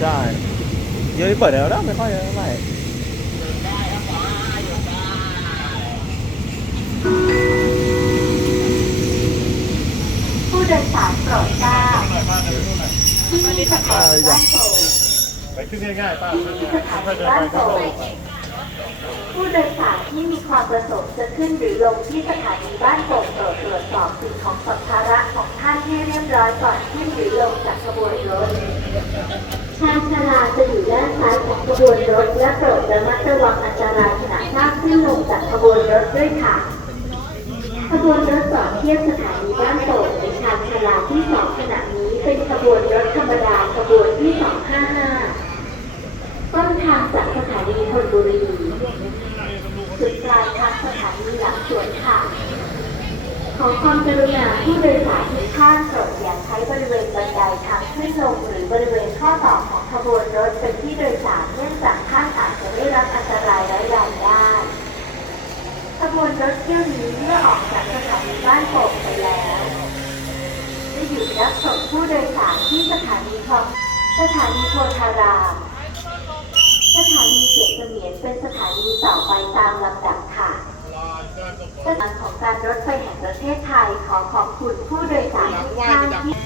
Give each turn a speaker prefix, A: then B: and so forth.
A: ใช่เปิดแล้วนะไม่ค่อยเท่าไหร่
B: ผู้โดยสารโปรดทราบที่นี่สถานีบ้านโป่ง
C: ไปขึ้นง่ายๆป้า
B: ที่นี่สถานีบ้านโป่งผู้โดยสารที่มีความประสงค์จะขึ้นหรือลงที่สถานีบ้านโป่งโปรดตรวจสอบสิ่งของสัมภาระของท่านให้เรียบร้อยก่อนขึ้นหรือลงจากขบวนรถ ชานชาลาจะอยู่ด้านซ้ายของขบวนรถและโปรดระมัดระวังอันตรายขณะข้ามขึ้นลงจากขบวนรถด้วยค่ะ ขบวนรถต่อเทียบสถานีบ้านโป่งในชานชาลาที่สองขณะนี้เป็นขบวนรถธรรมดาขบวนที่ 255 ต้นทางจากสถานีธนบุรีจุดปลายทางสถานีหลังสวนค่ะ ขอความกรุณาผู้โดยสารทุกท่านโปรดอย่าใช้บริเวณบันไดทางขึ้นลงหรือบริเวณข้อต่อของขบวนรถเป็นที่โดยสารเนื่องจากท่านอาจจะได้รับอันตรายร้ายแรงได้ขบวนรถเที่ยวนี้เมื่อออกจากสถานีบ้านโป่งไปแล้วได้หยุดรับส่งผู้โดยสารที่สถานีคลองสถานีโพธาราม สถานีเกียรติเสมียนเป็นสถ ประเทศไทยขอขอบคุณผู้โดยสารทุกท่านที่